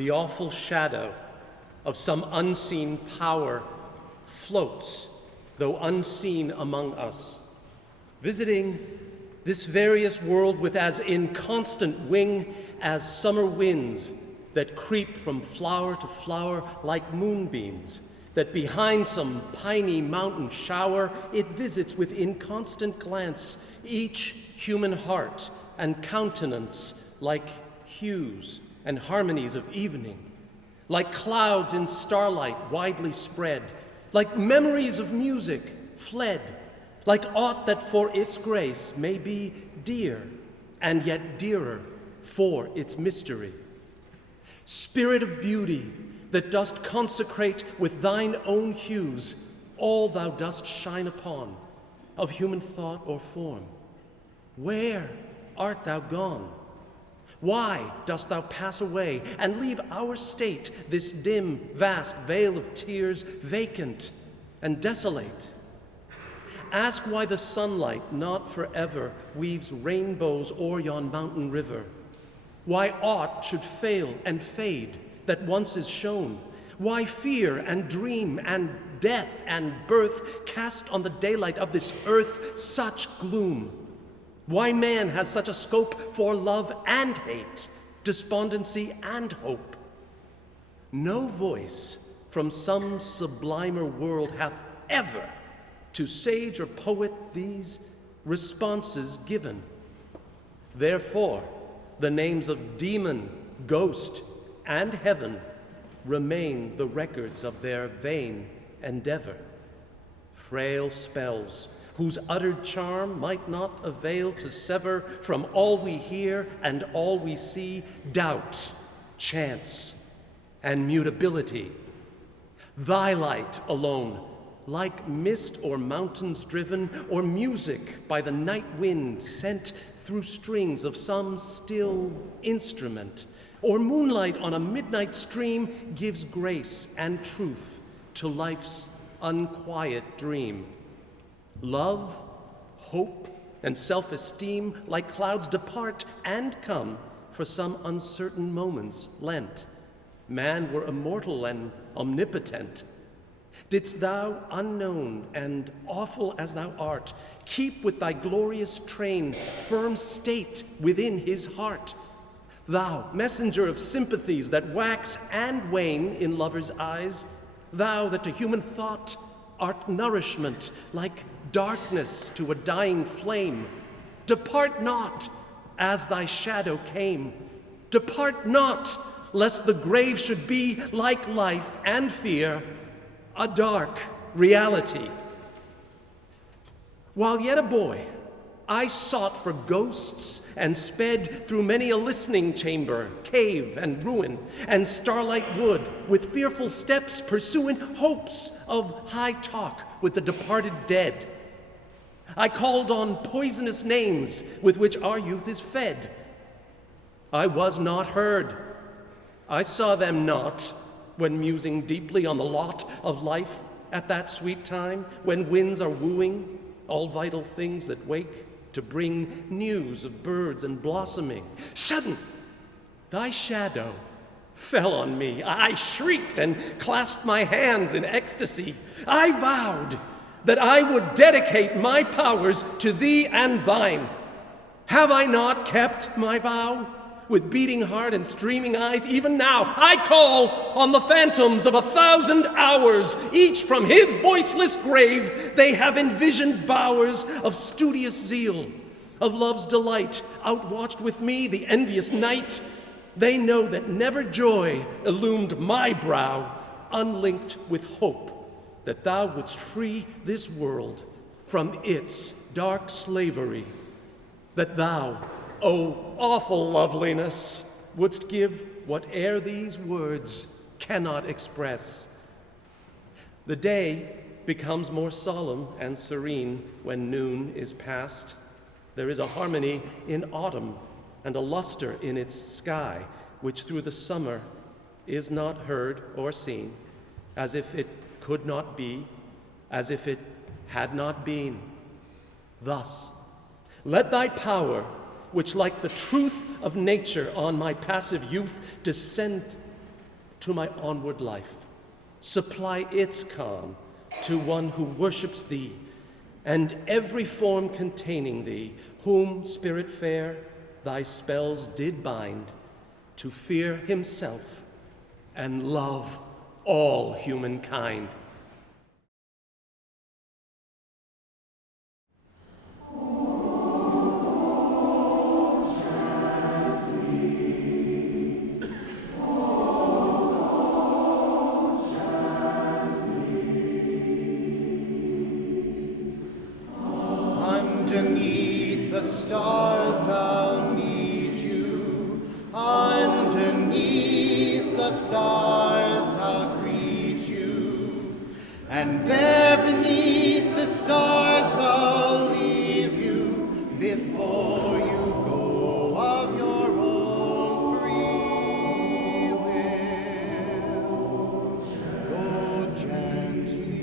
the awful shadow of some unseen power floats, though unseen among us, visiting this various world with as inconstant wing as summer winds that creep from flower to flower like moonbeams, that behind some piney mountain shower it visits with inconstant glance each human heart and countenance, like hues and harmonies of evening, like clouds in starlight widely spread, like memories of music fled, like aught that for its grace may be dear and yet dearer for its mystery. Spirit of beauty, that dost consecrate with thine own hues all thou dost shine upon, of human thought or form, where art thou gone? Why dost thou pass away and leave our state, this dim, vast vale of tears, vacant and desolate? Ask why the sunlight not forever weaves rainbows o'er yon mountain river, why aught should fail and fade that once is shown, why fear and dream and death and birth cast on the daylight of this earth such gloom, why man has such a scope for love and hate, despondency and hope. No voice from some sublimer world hath ever to sage or poet these responses given. Therefore, the names of demon, ghost, and heaven remain the records of their vain endeavor. Frail spells, whose uttered charm might not avail to sever from all we hear and all we see doubt, chance, and mutability. Thy light alone, like mist or mountains driven, or music by the night wind sent through strings of some still instrument, or moonlight on a midnight stream, gives grace and truth to life's unquiet dream. Love, hope, and self-esteem, like clouds, depart and come for some uncertain moments lent. Man were immortal and omnipotent. Didst thou, unknown and awful as thou art, keep with thy glorious train firm state within his heart? Thou, messenger of sympathies that wax and wane in lovers' eyes, thou that to human thought art nourishment, like darkness to a dying flame, depart not as thy shadow came. Depart not, lest the grave should be, like life and fear, a dark reality. While yet a boy, I sought for ghosts and sped through many a listening chamber, cave and ruin, and starlight wood, with fearful steps pursuing hopes of high talk with the departed dead. I called on poisonous names with which our youth is fed. I was not heard. I saw them not when musing deeply on the lot of life at that sweet time, when winds are wooing all vital things that wake to bring news of birds and blossoming. Sudden, thy shadow fell on me. I shrieked and clasped my hands in ecstasy. I vowed that I would dedicate my powers to thee and thine. Have I not kept my vow? With beating heart and streaming eyes, even now, I call on the phantoms of 1,000 hours. Each from his voiceless grave, they have envisioned bowers of studious zeal, of love's delight, outwatched with me the envious night. They know that never joy illumed my brow, unlinked with hope that thou wouldst free this world from its dark slavery, that thou, O awful loveliness, wouldst give whate'er these words cannot express. The day becomes more solemn and serene when noon is past. There is a harmony in autumn and a luster in its sky, which through the summer is not heard or seen, as if it could not be, as if it had not been. Thus, let thy power, which like the truth of nature on my passive youth to my onward life. Supply its calm to one who worships thee, and every form containing thee, whom, spirit fair, thy spells did bind, to fear himself and love all humankind. Underneath the stars I'll meet you. Underneath the stars I'll greet you. And there beneath the stars I'll leave you before you go of your own free will. Go gently.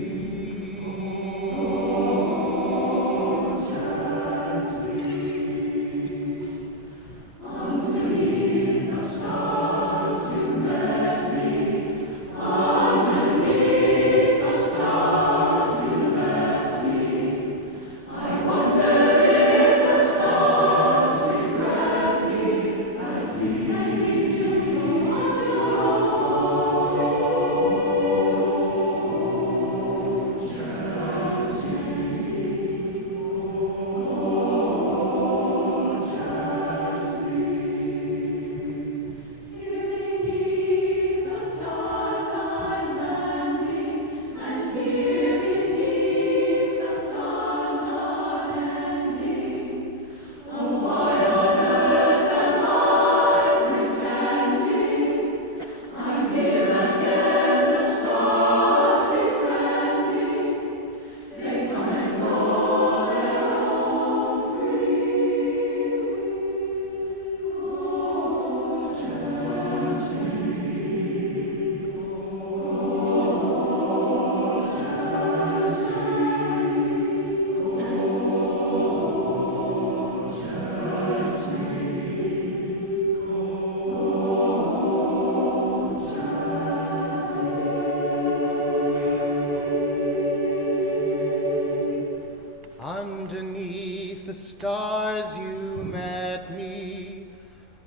Underneath the stars you met me.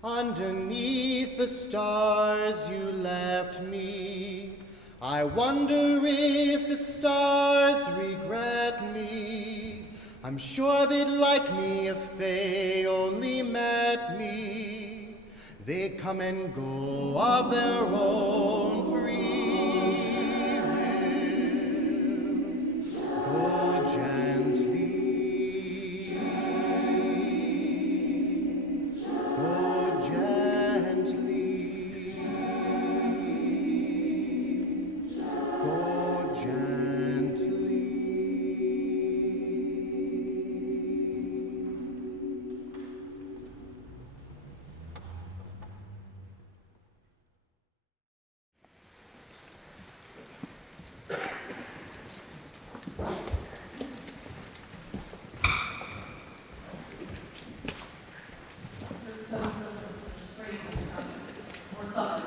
Underneath the stars you left me. I wonder if the stars regret me. I'm sure they'd like me if they only met me. They come and go of their own free will. Go gently. Go gently. Go gently. For summer.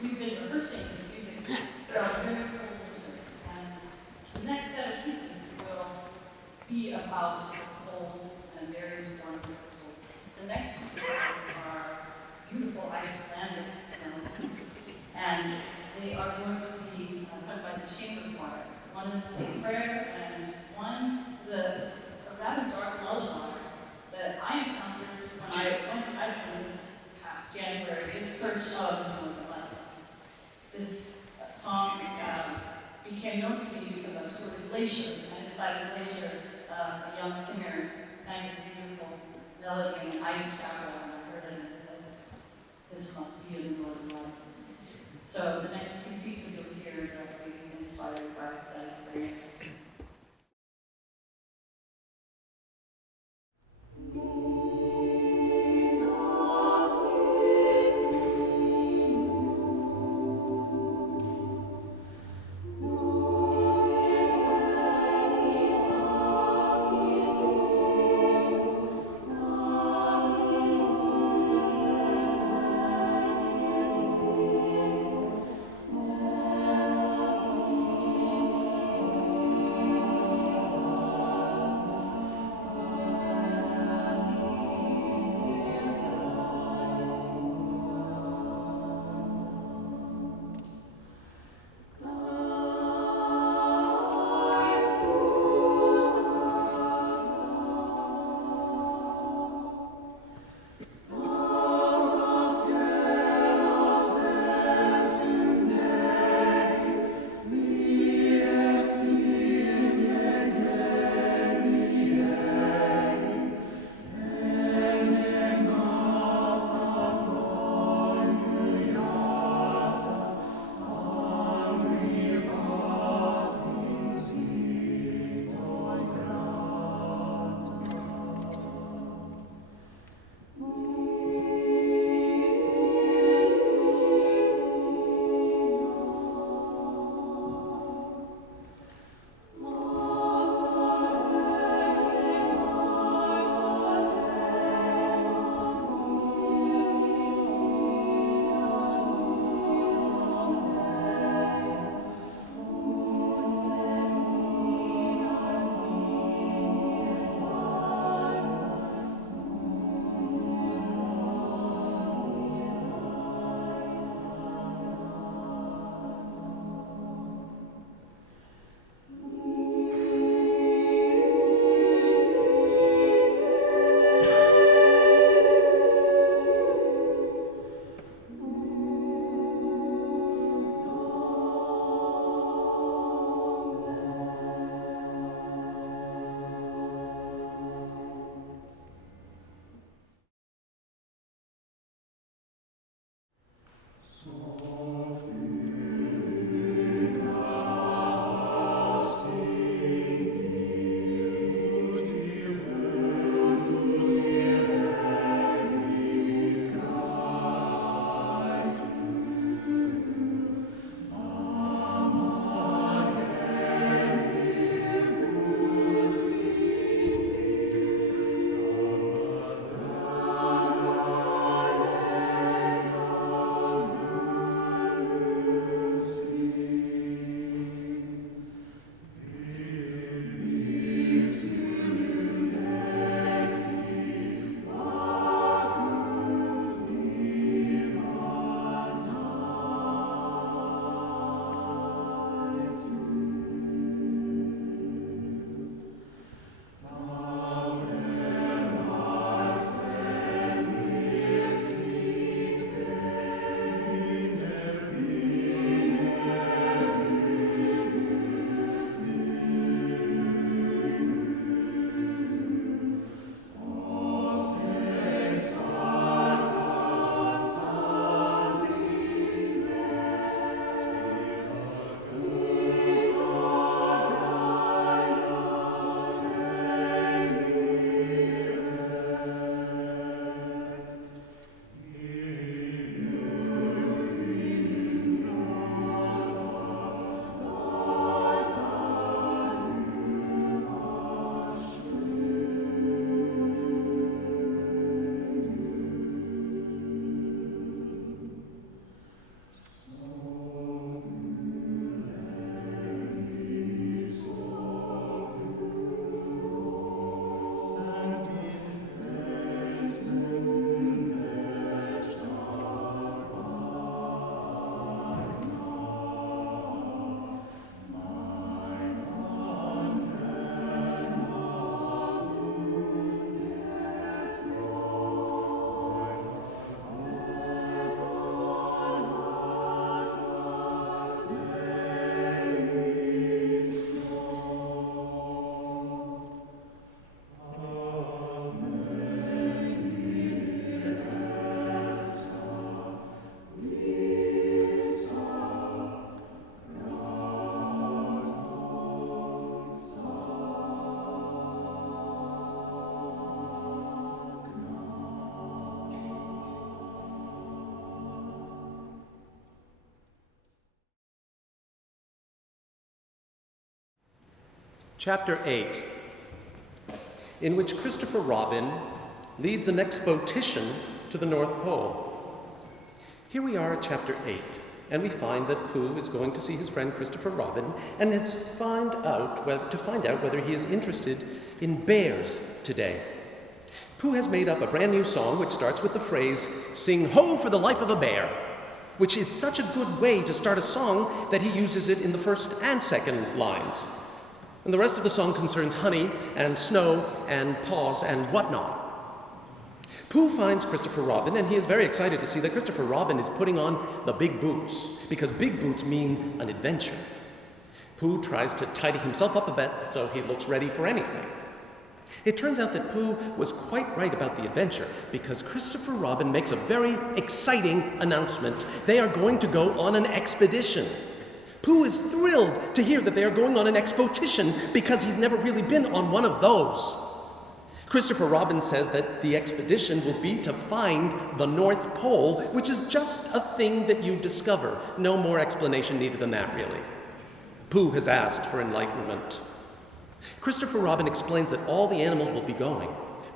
We've been rehearsing this music throughout the winter, and the next set of pieces will be about the cold and various forms of the cold. The next two pieces are beautiful Icelandic melodies, and they are going to be sung by the chamber choir. One is a prayer, and one is a rather dark lullaby that I encountered when I went to Iceland this past January in search of the lights. This song became known to me because I toured a glacier, and inside the glacier, a young singer sang this beautiful melody in an ice chapel, and I heard it and said, this must be the Northern Lights. So the next few pieces you'll hear are directly inspired by that experience. Chapter 8, in which Christopher Robin leads an expedition to the North Pole. Here we are at chapter 8, and we find that Pooh is going to see his friend Christopher Robin and has to find out whether he is interested in bears today. Pooh has made up a brand new song which starts with the phrase, "Sing ho for the life of a bear," which is such a good way to start a song that he uses it in the first and second lines. And the rest of the song concerns honey and snow and paws and whatnot. Pooh finds Christopher Robin, and he is very excited to see that Christopher Robin is putting on the big boots, because big boots mean an adventure. Pooh tries to tidy himself up a bit so he looks ready for anything. It turns out that Pooh was quite right about the adventure, because Christopher Robin makes a very exciting announcement. They are going to go on an expedition. Pooh is thrilled to hear that they are going on an expedition because he's never really been on one of those. Christopher Robin says that the expedition will be to find the North Pole, which is just a thing that you discover. No more explanation needed than that, really. Pooh has asked for enlightenment. Christopher Robin explains that all the animals will be going.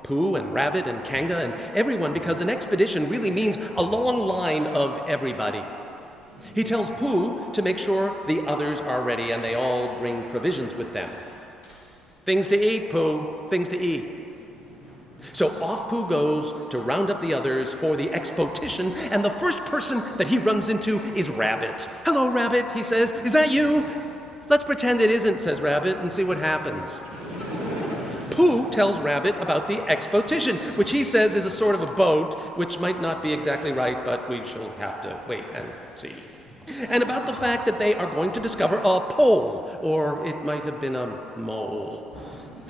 Pooh and Rabbit and Kanga and everyone, because an expedition really means a long line of everybody. He tells Pooh to make sure the others are ready and they all bring provisions with them. Things to eat, Pooh, things to eat. So off Pooh goes to round up the others for the expedition, and the first person that he runs into is Rabbit. "Hello, Rabbit," he says. "Is that you?" "Let's pretend it isn't," says Rabbit, "and see what happens." Pooh tells Rabbit about the expedition, which he says is a sort of a boat, which might not be exactly right, but we shall have to wait and see. And about the fact that they are going to discover a pole, or it might have been a mole.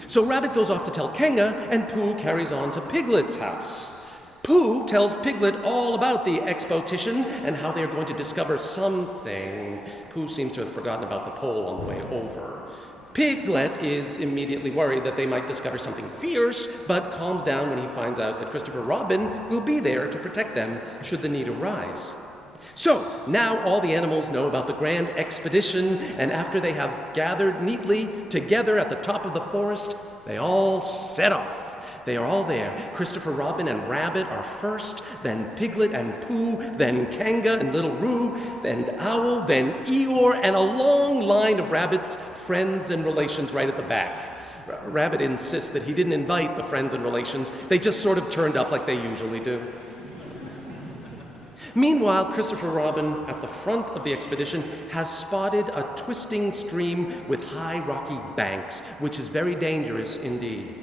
So Rabbit goes off to tell Kanga, and Pooh carries on to Piglet's house. Pooh tells Piglet all about the expedition and how they are going to discover something. Pooh seems to have forgotten about the pole on the way over. Piglet is immediately worried that they might discover something fierce, but calms down when he finds out that Christopher Robin will be there to protect them should the need arise. So, now all the animals know about the grand expedition, and after they have gathered neatly together at the top of the forest, they all set off. They are all there. Christopher Robin and Rabbit are first, then Piglet and Pooh, then Kanga and Little Roo, then Owl, then Eeyore, and a long line of Rabbit's friends and relations right at the back. Rabbit insists that he didn't invite the friends and relations. They just sort of turned up like they usually do. Meanwhile, Christopher Robin, at the front of the expedition, has spotted a twisting stream with high rocky banks, which is very dangerous indeed.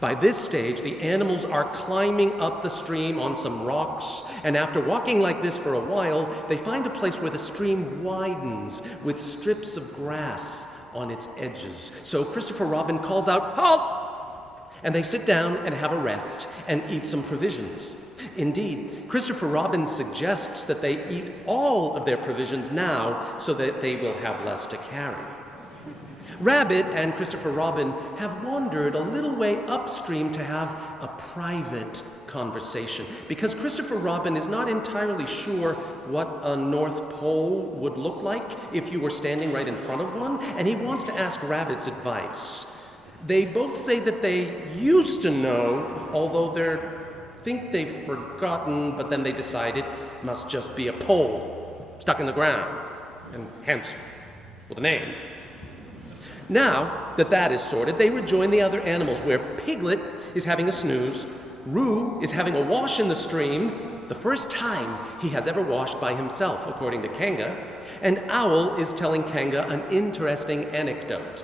By this stage, the animals are climbing up the stream on some rocks, and after walking like this for a while, they find a place where the stream widens with strips of grass on its edges. So Christopher Robin calls out, "Halt!" And they sit down and have a rest and eat some provisions. Indeed, Christopher Robin suggests that they eat all of their provisions now so that they will have less to carry. Rabbit and Christopher Robin have wandered a little way upstream to have a private conversation, because Christopher Robin is not entirely sure what a North Pole would look like if you were standing right in front of one, and he wants to ask Rabbit's advice. They both say that they used to know, although they think they've forgotten, but then they decide it must just be a pole stuck in the ground, and hence with a name. Now that that is sorted, they rejoin the other animals, where Piglet is having a snooze, Roo is having a wash in the stream, the first time he has ever washed by himself, according to Kanga, and Owl is telling Kanga an interesting anecdote.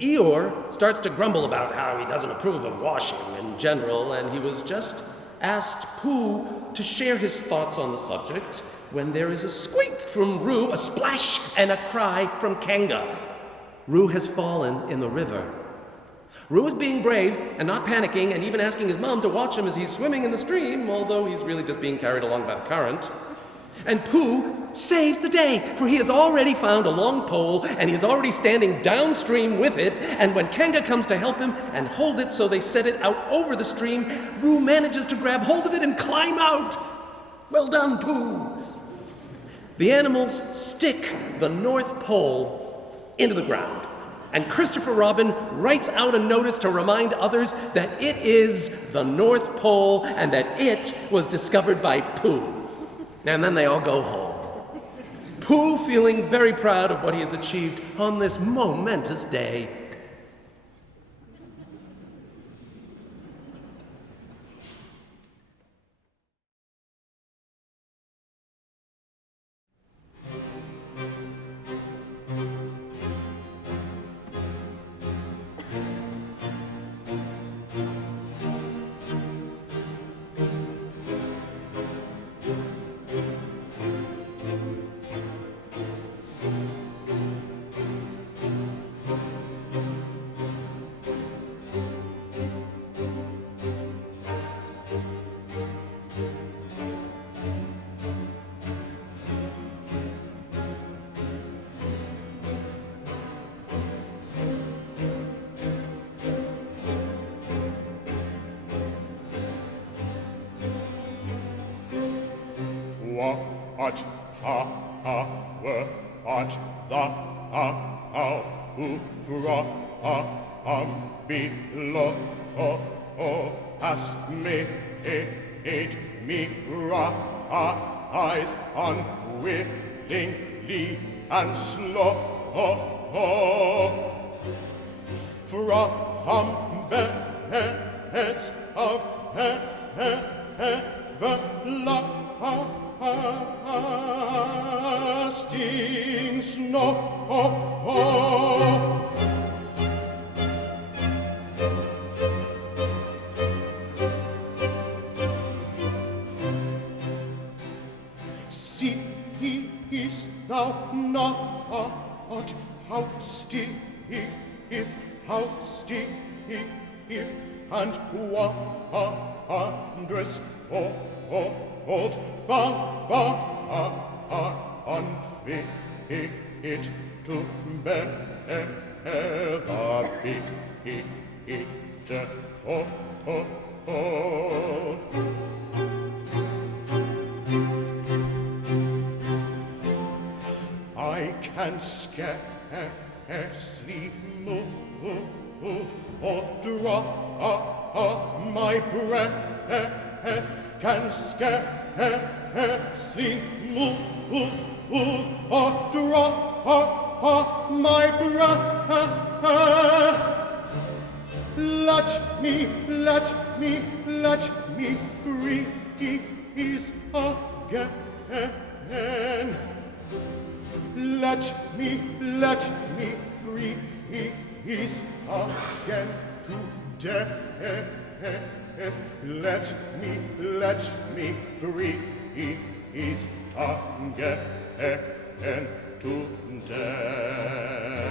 Eeyore starts to grumble about how he doesn't approve of washing in general, and he was just asked Pooh to share his thoughts on the subject when there is a squeak from Roo, a splash, and a cry from Kanga. Roo has fallen in the river. Roo is being brave and not panicking, and even asking his mom to watch him as he's swimming in the stream, although he's really just being carried along by the current. And Pooh saves the day, for he has already found a long pole, and he is already standing downstream with it, and when Kanga comes to help him and hold it so they set it out over the stream, Roo manages to grab hold of it and climb out. Well done, Pooh! The animals stick the North Pole into the ground, And Christopher Robin writes out a notice to remind others that it is the North Pole and that it was discovered by Pooh. And then they all go home. Pooh feeling very proud of what he has achieved on this momentous day. What power art thou who from below hast made me rise unwillingly and slow from beds of everlasting snow. Seest thou not how stiff and wondrous old, far unfit to bear the bitter cold. I can scarcely move or draw my breath, can scarcely move or draw my breath. Let me freeze again. Let me freeze again to death. Let me freeze again to death.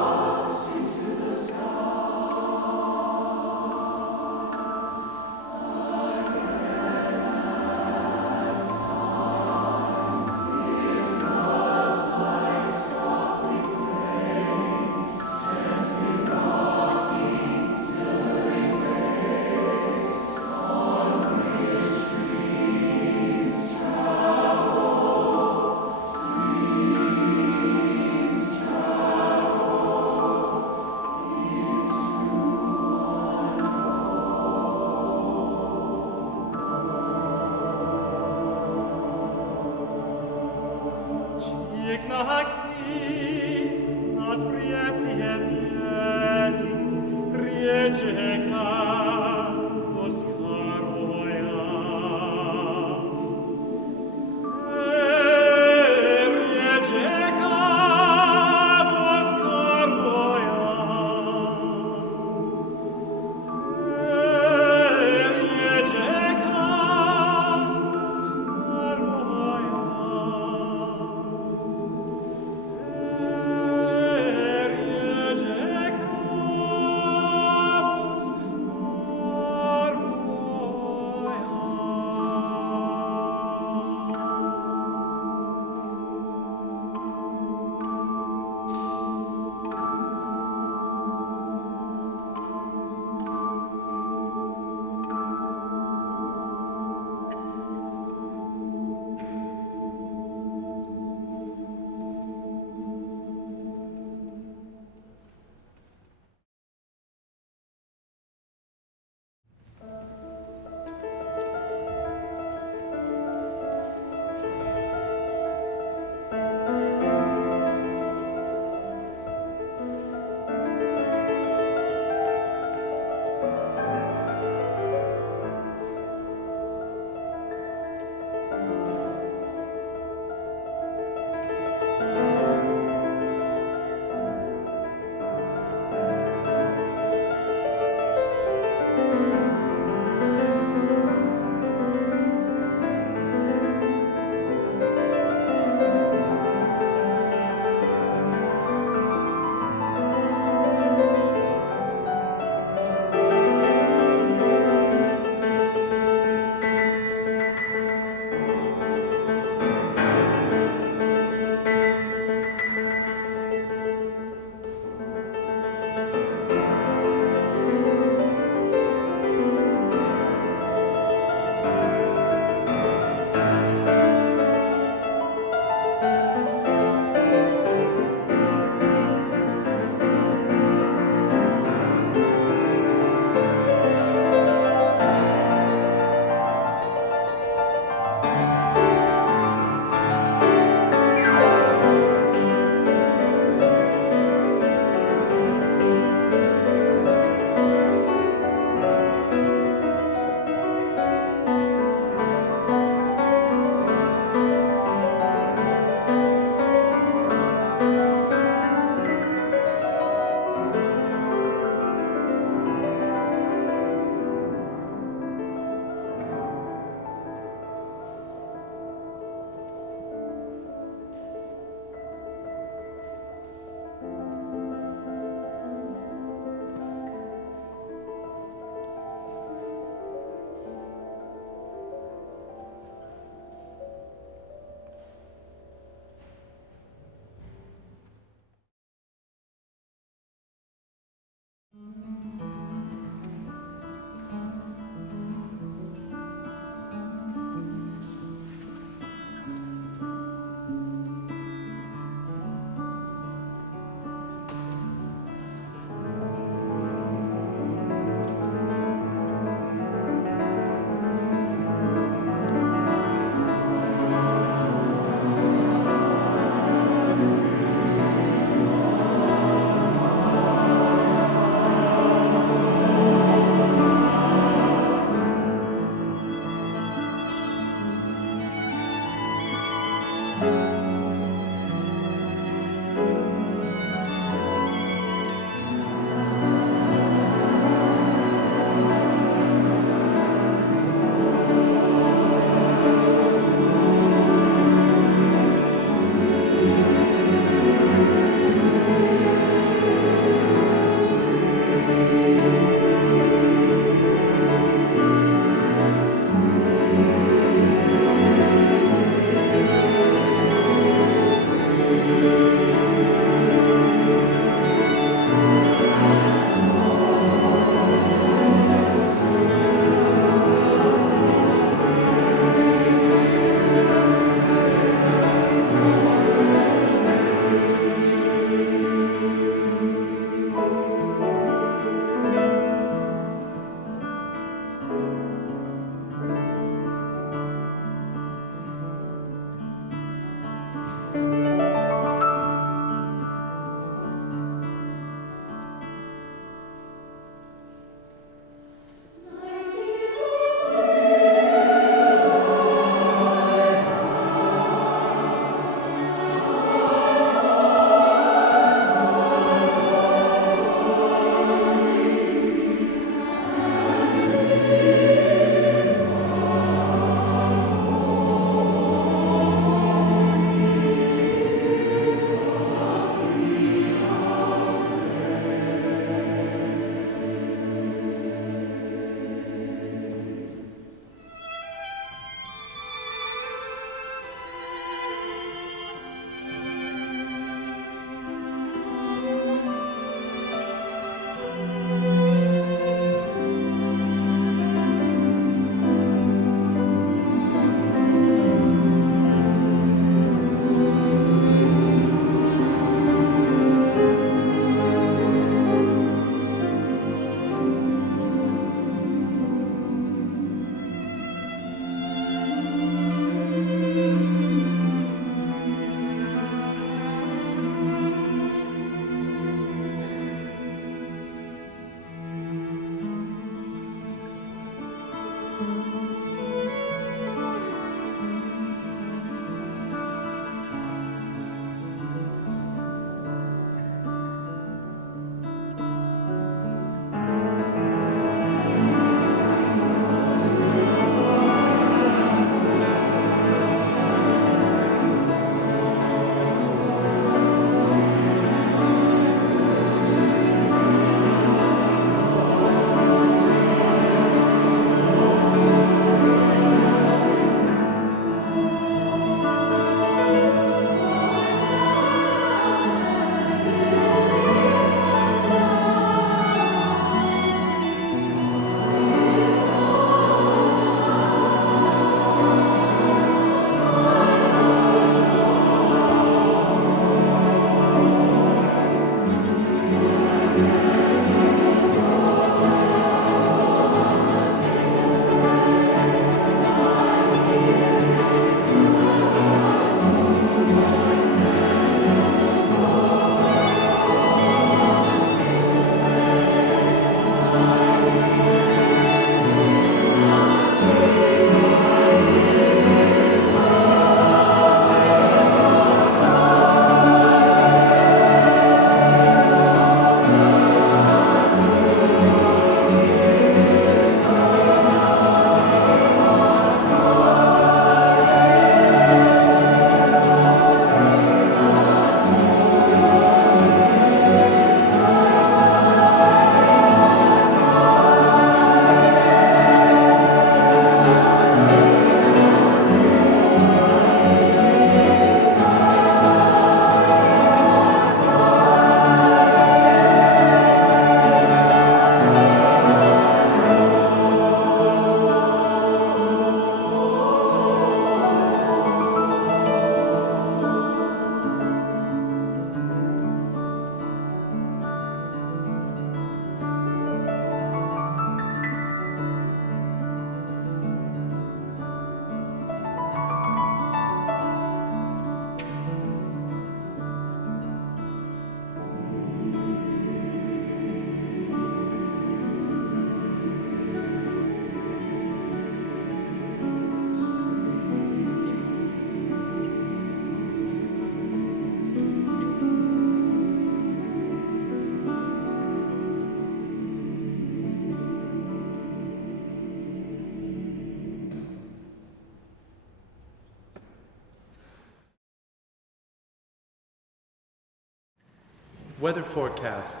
Weather forecast.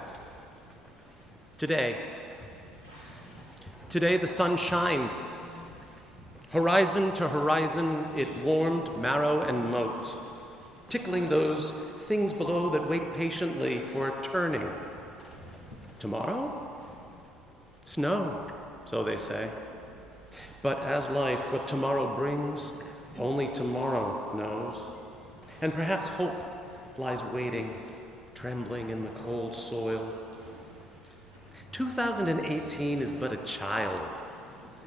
Today the sun shined. Horizon to horizon, it warmed marrow and moat, tickling those things below that wait patiently for a turning. Tomorrow? Snow, so they say. But as life, what tomorrow brings, only tomorrow knows. And perhaps hope lies waiting, trembling in the cold soil. 2018 is but a child,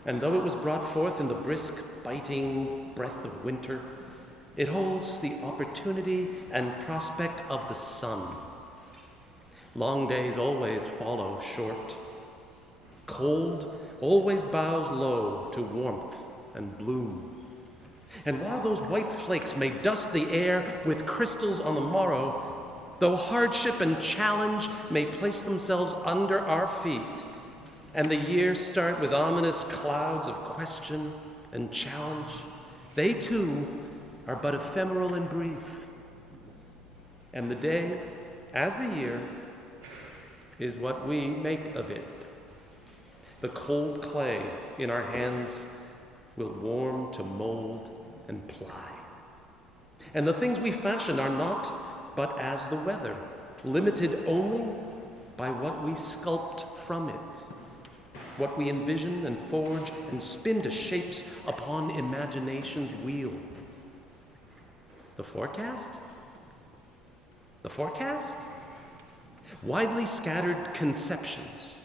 and though it was brought forth in the brisk, biting breath of winter, it holds the opportunity and prospect of the sun. Long days always follow short. Cold always bows low to warmth and bloom. And while those white flakes may dust the air with crystals on the morrow, though hardship and challenge may place themselves under our feet, and the year start with ominous clouds of question and challenge, they too are but ephemeral and brief. And the day, as the year, is what we make of it. The cold clay in our hands will warm to mold and ply. And the things we fashion are not but as the weather, limited only by what we sculpt from it, what we envision and forge and spin to shapes upon imagination's wheel. The forecast? The forecast? Widely scattered conceptions,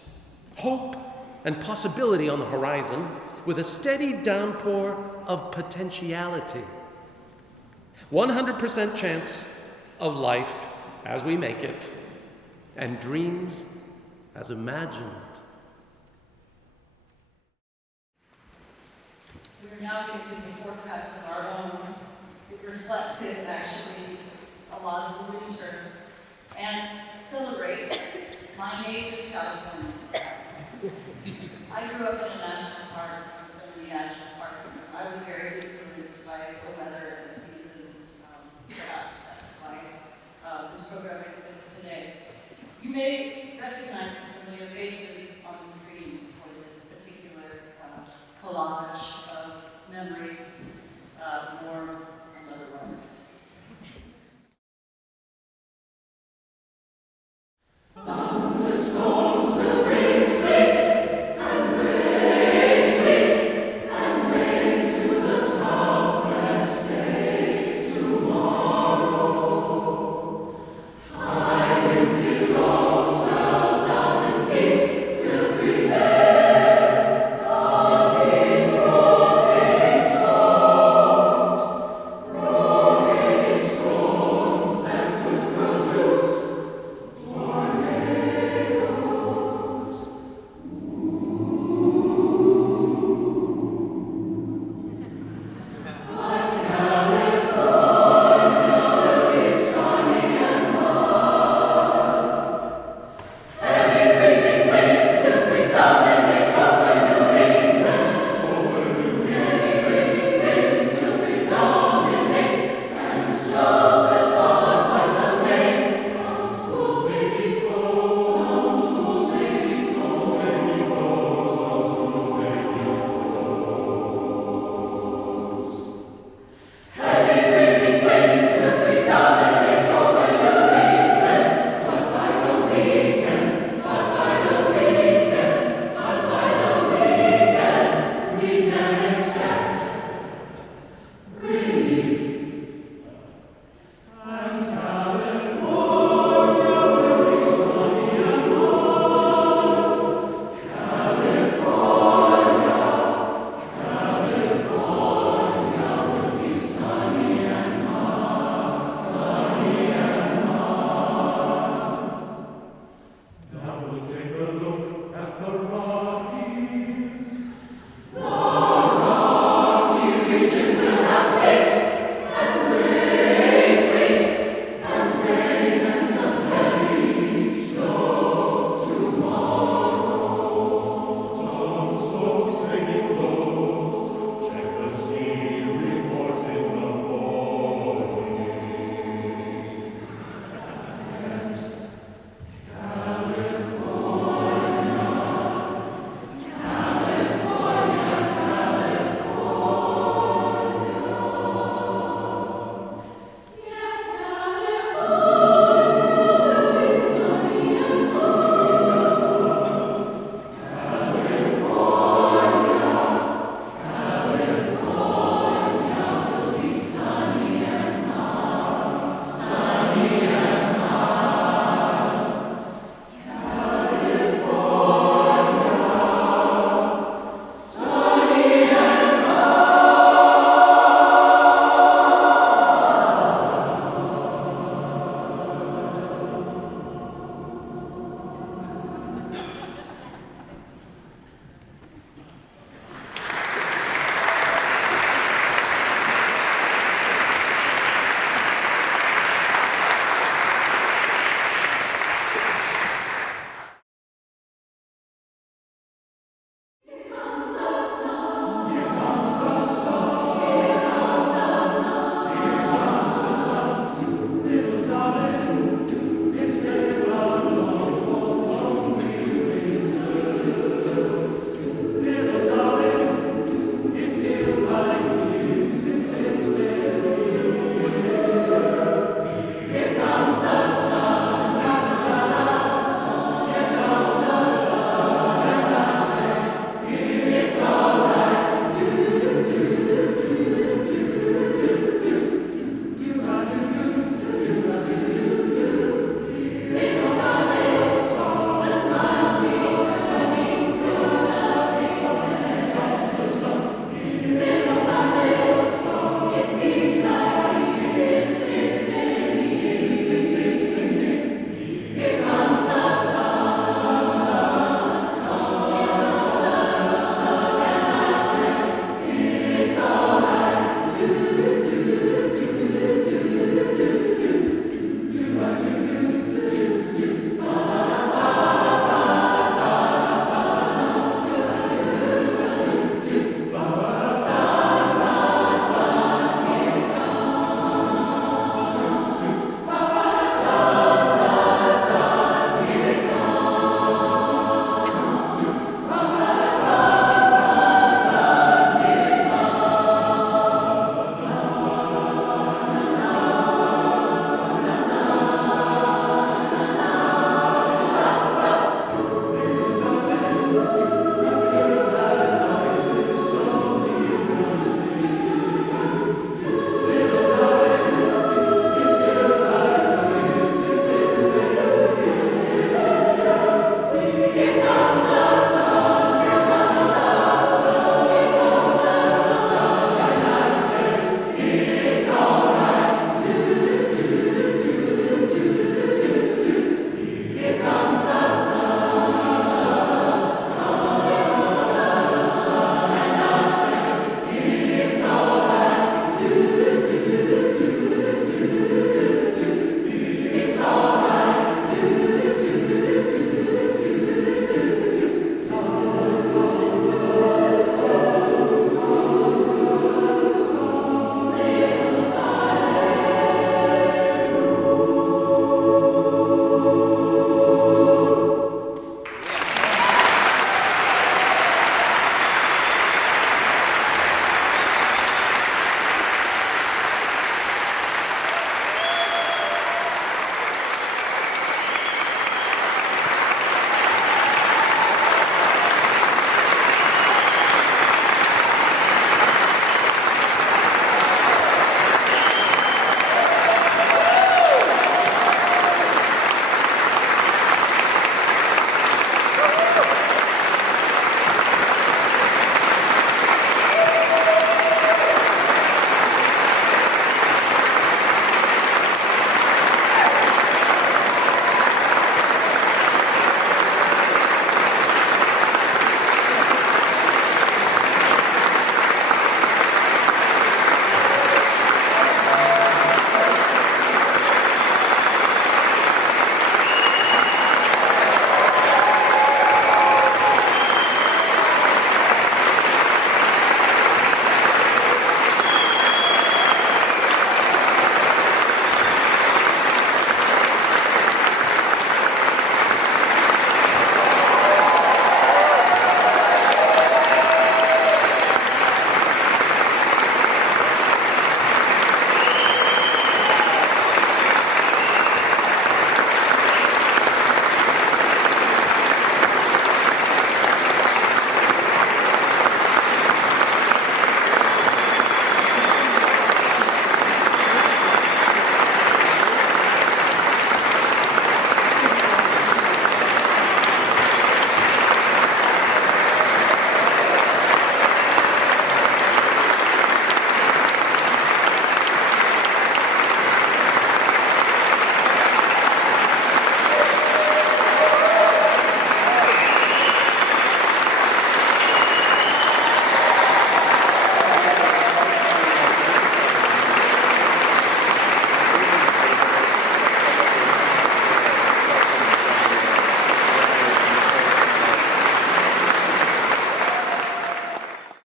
hope and possibility on the horizon, with a steady downpour of potentiality. 100% chance of life as we make it, and dreams as imagined. We're now going to give the forecast of our own. It reflected actually a lot of the winter and celebrates my native California. I grew up in a national park, Yosemite National Park. I was very influenced by the weather and the seasons. Perhaps that's why this program exists today. You may